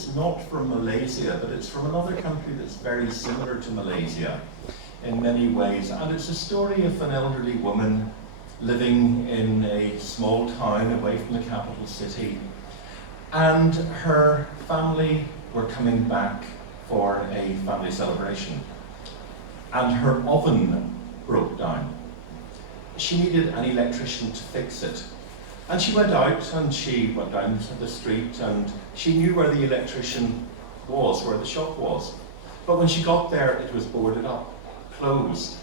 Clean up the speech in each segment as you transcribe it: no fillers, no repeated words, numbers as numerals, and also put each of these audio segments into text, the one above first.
is not from Malaysia, but it's from another country that's very similar to Malaysia in many ways. And it's a story of an elderly woman living in a small town away from the capital city. And her family were coming back for a family celebration. And her oven broke down. She needed an electrician to fix it. And she went out and she went down to the street and she knew where the electrician was, where the shop was. But when she got there, it was boarded up, closed.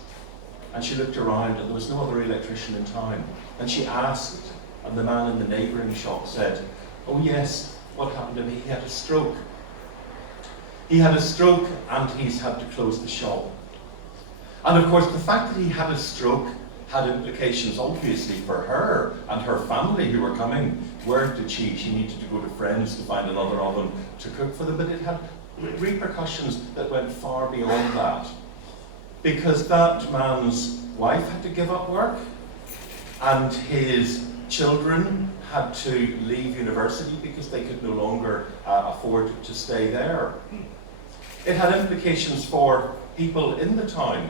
And she looked around and there was no other electrician in town. And she asked, and the man in the neighbouring shop said, "Oh yes, what happened to him? He had a stroke. He had a stroke and he's had to close the shop." And of course, the fact that he had a stroke had implications obviously for her and her family who were coming. Where did she needed to go to friends to find another oven to cook for them, but it had repercussions that went far beyond that. Because that man's wife had to give up work and his children had to leave university because they could no longer afford to stay there. It had implications for people in the town,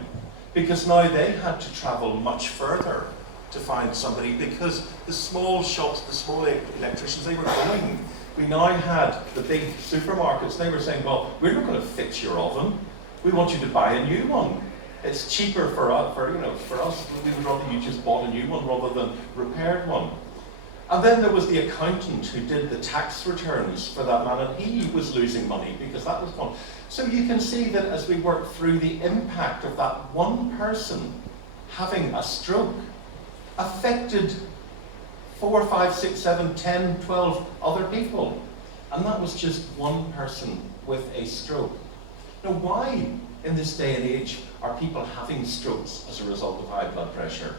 because now they had to travel much further to find somebody, because the small shops, the small electricians, they were going. We now had the big supermarkets, they were saying, "Well, we're not going to fix your oven. We want you to buy a new one. It's cheaper for us, we would rather you just bought a new one rather than repaired one." And then there was the accountant who did the tax returns for that man, and he was losing money because that was gone. So you can see that as we work through, the impact of that one person having a stroke affected 4, 5, 6, 7, 10, 12 other people. And that was just one person with a stroke. Now, why in this day and age are people having strokes as a result of high blood pressure?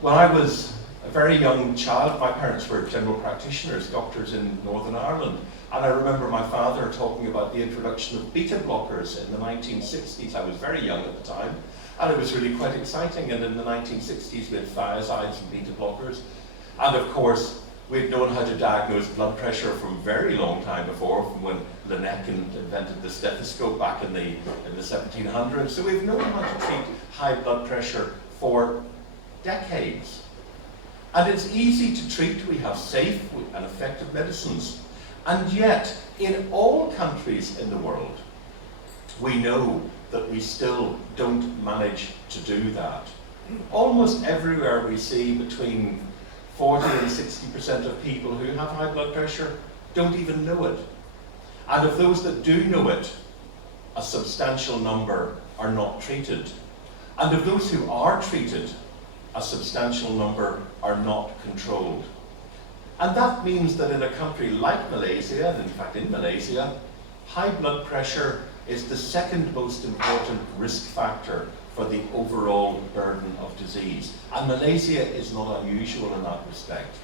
When I was a very young child, my parents were general practitioners, doctors in Northern Ireland. And I remember my father talking about the introduction of beta blockers in the 1960s. I was very young at the time, and it was really quite exciting. And in the 1960s, we had thiazides and beta blockers. And of course, we'd known how to diagnose blood pressure from a very long time before, from when Laennec invented the stethoscope back in the 1700s. So we've known how to treat high blood pressure for decades. And it's easy to treat. We have safe and effective medicines. And yet, in all countries in the world, we know that we still don't manage to do that. Almost everywhere we see between 40 and 60% of people who have high blood pressure don't even know it. And of those that do know it, a substantial number are not treated. And of those who are treated, a substantial number are not controlled. And that means that in a country like Malaysia, and in fact in Malaysia, high blood pressure is the second most important risk factor for the overall burden of disease. And Malaysia is not unusual in that respect.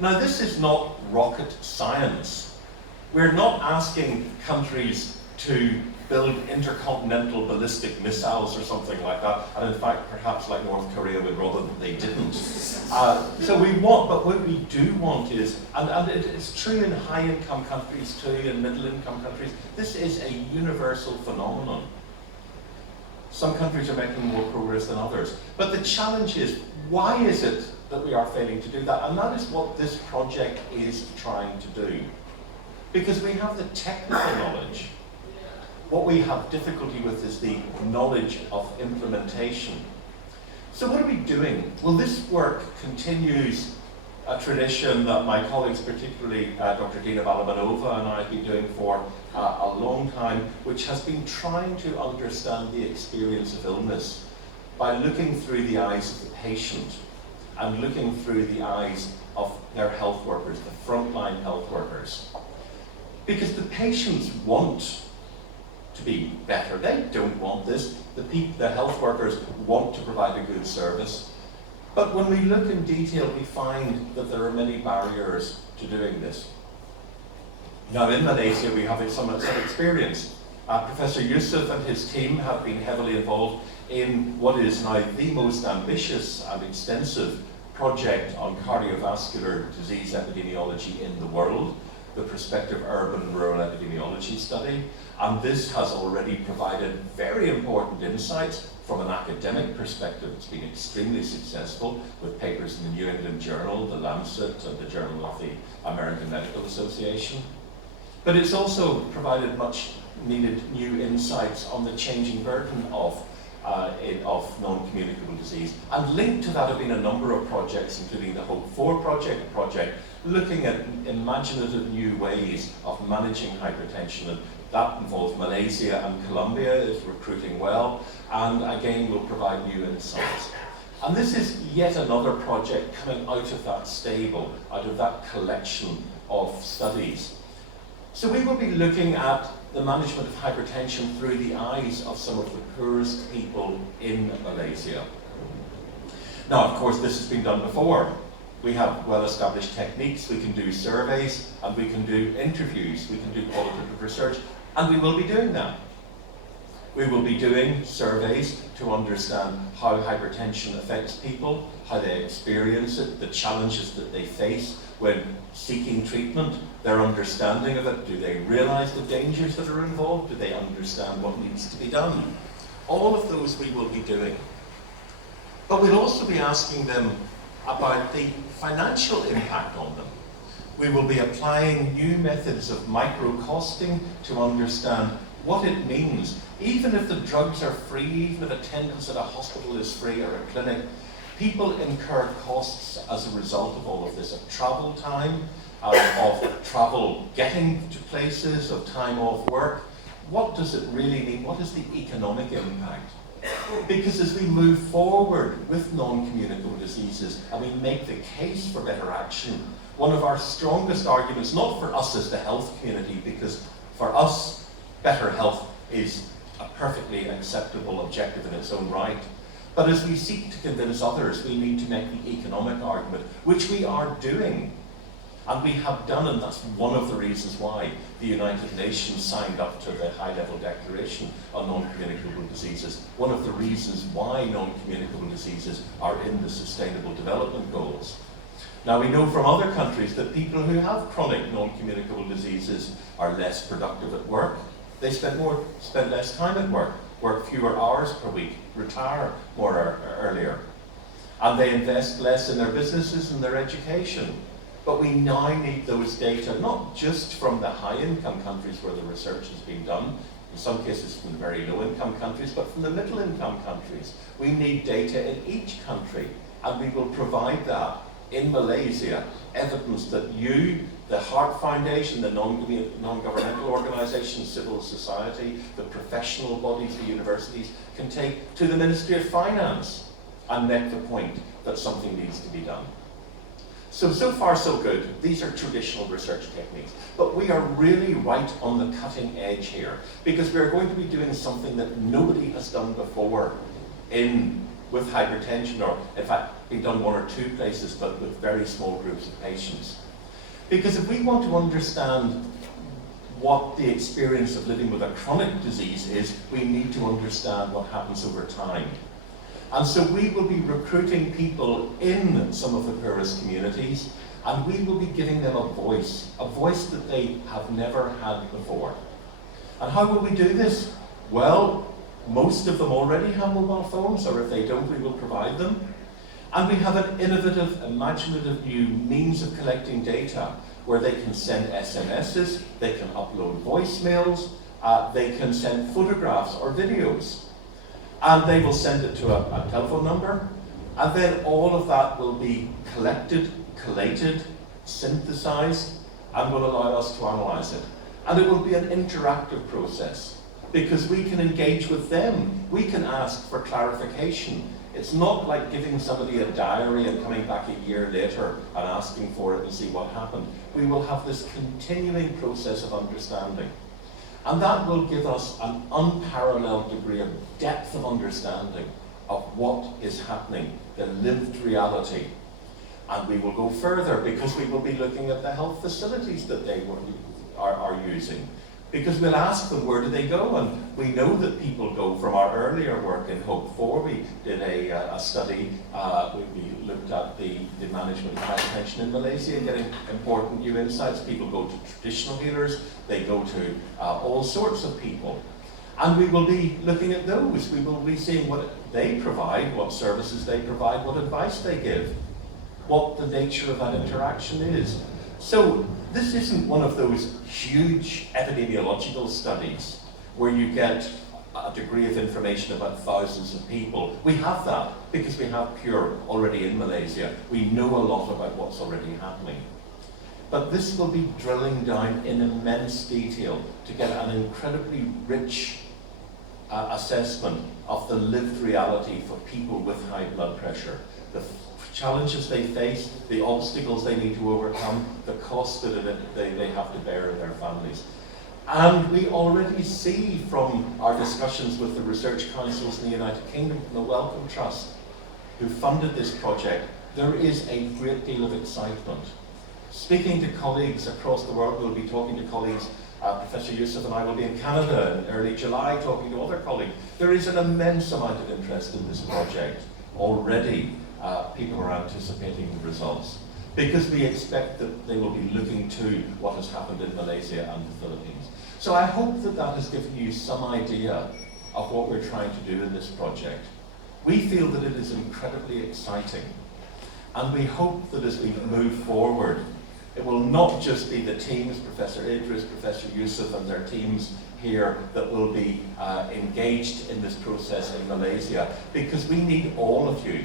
Now, this is not rocket science. We're not asking countries to build intercontinental ballistic missiles or something like that, and in fact, perhaps like North Korea would rather that they didn't. So we want, but what we do want is, and it's true in high-income countries too, in middle-income countries, this is a universal phenomenon. Some countries are making more progress than others. But the challenge is, why is it that we are failing to do that? And that is what this project is trying to do. Because we have the technical knowledge. What we have difficulty with is the knowledge of implementation. So what are we doing? Well, this work continues a tradition that my colleagues, particularly Dr. Dina Balabanova and I, have been doing for a long time, which has been trying to understand the experience of illness by looking through the eyes of the patient and looking through the eyes of their health workers, the frontline health workers. Because the patients want to be better. They don't want this. The health workers want to provide a good service. But when we look in detail, we find that there are many barriers to doing this. Now, in Malaysia, we have some experience. Professor Yusuf and his team have been heavily involved in what is now the most ambitious and extensive project on cardiovascular disease epidemiology in the world. the prospective urban-rural epidemiology study, and this has already provided very important insights from an academic perspective. It's been extremely successful with papers in the New England Journal, the Lancet, and the Journal of the American Medical Association. But it's also provided much needed new insights on the changing burden of non-communicable disease. And linked to that have been a number of projects, including the HOPE4 project, looking at imaginative new ways of managing hypertension. And that involves Malaysia and Colombia, is recruiting well, and again will provide new insights. And this is yet another project coming out of that stable, out of that collection of studies. So we will be looking at the management of hypertension through the eyes of some of the poorest people in Malaysia. Now, of course, this has been done before. We have well-established techniques, we can do surveys, and we can do interviews, we can do qualitative research, and we will be doing that. We will be doing surveys to understand how hypertension affects people, how they experience it, the challenges that they face when seeking treatment, their understanding of it. Do they realize the dangers that are involved? Do they understand what needs to be done? All of those we will be doing. But we'll also be asking them about the financial impact on them. We will be applying new methods of micro-costing to understand what it means. Even if the drugs are free, even if attendance at a hospital is free or a clinic, people incur costs as a result of all of this, of travel time, of travel getting to places, of time off work. What does it really mean? What is the economic impact? Because as we move forward with non-communicable diseases and we make the case for better action, one of our strongest arguments, not for us as the health community, because for us, better health is a perfectly acceptable objective in its own right, but as we seek to convince others, we need to make the economic argument, which we are doing. And we have done, and that's one of the reasons why the United Nations signed up to the high-level declaration on non-communicable diseases. One of the reasons why non-communicable diseases are in the Sustainable Development Goals. Now, we know from other countries that people who have chronic non-communicable diseases are less productive at work. They spend less time at work, work fewer hours per week, retire more earlier. And they invest less in their businesses and their education. But we now need those data, not just from the high-income countries where the research has been done, in some cases from the very low-income countries, but from the middle-income countries. We need data in each country, and we will provide that in Malaysia, evidence that you, the Heart Foundation, the non-governmental organisations, civil society, the professional bodies, the universities, can take to the Ministry of Finance and make the point that something needs to be done. So far so good. These are traditional research techniques. But we are really right on the cutting edge here, because we're going to be doing something that nobody has done before with hypertension, or in fact, been done one or two places, but with very small groups of patients. Because if we want to understand what the experience of living with a chronic disease is, we need to understand what happens over time. And so we will be recruiting people in some of the poorest communities, and we will be giving them a voice that they have never had before. And how will we do this? Well, most of them already have mobile phones, or if they don't, we will provide them. And we have an innovative, imaginative new means of collecting data where they can send SMSs, they can upload voicemails, they can send photographs or videos. And they will send it to a telephone number, and then all of that will be collected, collated, synthesized, and will allow us to analyze it. And it will be an interactive process, because we can engage with them. We can ask for clarification. It's not like giving somebody a diary and coming back a year later and asking for it and see what happened. We will have this continuing process of understanding. And that will give us an unparalleled degree of depth of understanding of what is happening, the lived reality. And we will go further, because we will be looking at the health facilities that they are using, Because we'll ask them, where do they go? And we know that people go from our earlier work in Hope 4. We did a study, we looked at the management of hypertension in Malaysia, getting important new insights. People go to traditional healers, they go to all sorts of people. And we will be looking at those. We will be seeing what they provide, what services they provide, what advice they give, what the nature of that interaction is. So this isn't one of those huge epidemiological studies where you get a degree of information about thousands of people. We have that because we have Pure already in Malaysia. We know a lot about what's already happening. But this will be drilling down in immense detail to get an incredibly rich assessment of the lived reality for people with high blood pressure. The challenges they face, the obstacles they need to overcome, the cost that they have to bear in their families. And we already see from our discussions with the research councils in the United Kingdom, from the Wellcome Trust, who funded this project, there is a great deal of excitement. Speaking to colleagues across the world, we'll be talking to colleagues, Professor Youssef and I will be in Canada in early July talking to other colleagues. There is an immense amount of interest in this project already. People are anticipating the results because we expect that they will be looking to what has happened in Malaysia and the Philippines. So I hope that that has given you some idea of what we're trying to do in this project. We feel that it is incredibly exciting, and we hope that as we move forward, it will not just be the teams, Professor Idris, Professor Youssef and their teams here that will be engaged in this process in Malaysia, because we need all of you.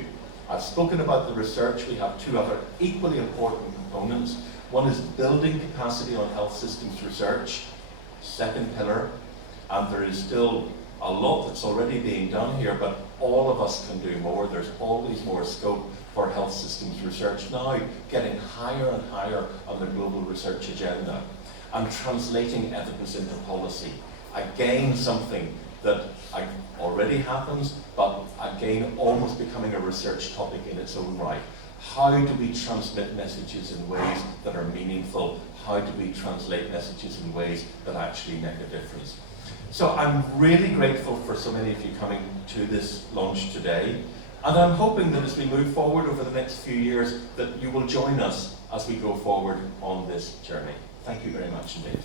I've spoken about the research. We have two other equally important components. One is building capacity on health systems research, second pillar, and there is still a lot that's already being done here, but all of us can do more. There's always more scope for health systems research now, getting higher and higher on the global research agenda, and translating evidence into policy. Again, something that already happens, but again, almost becoming a research topic in its own right. How do we transmit messages in ways that are meaningful? How do we translate messages in ways that actually make a difference? So I'm really grateful for so many of you coming to this launch today. And I'm hoping that as we move forward over the next few years, that you will join us as we go forward on this journey. Thank you very much indeed.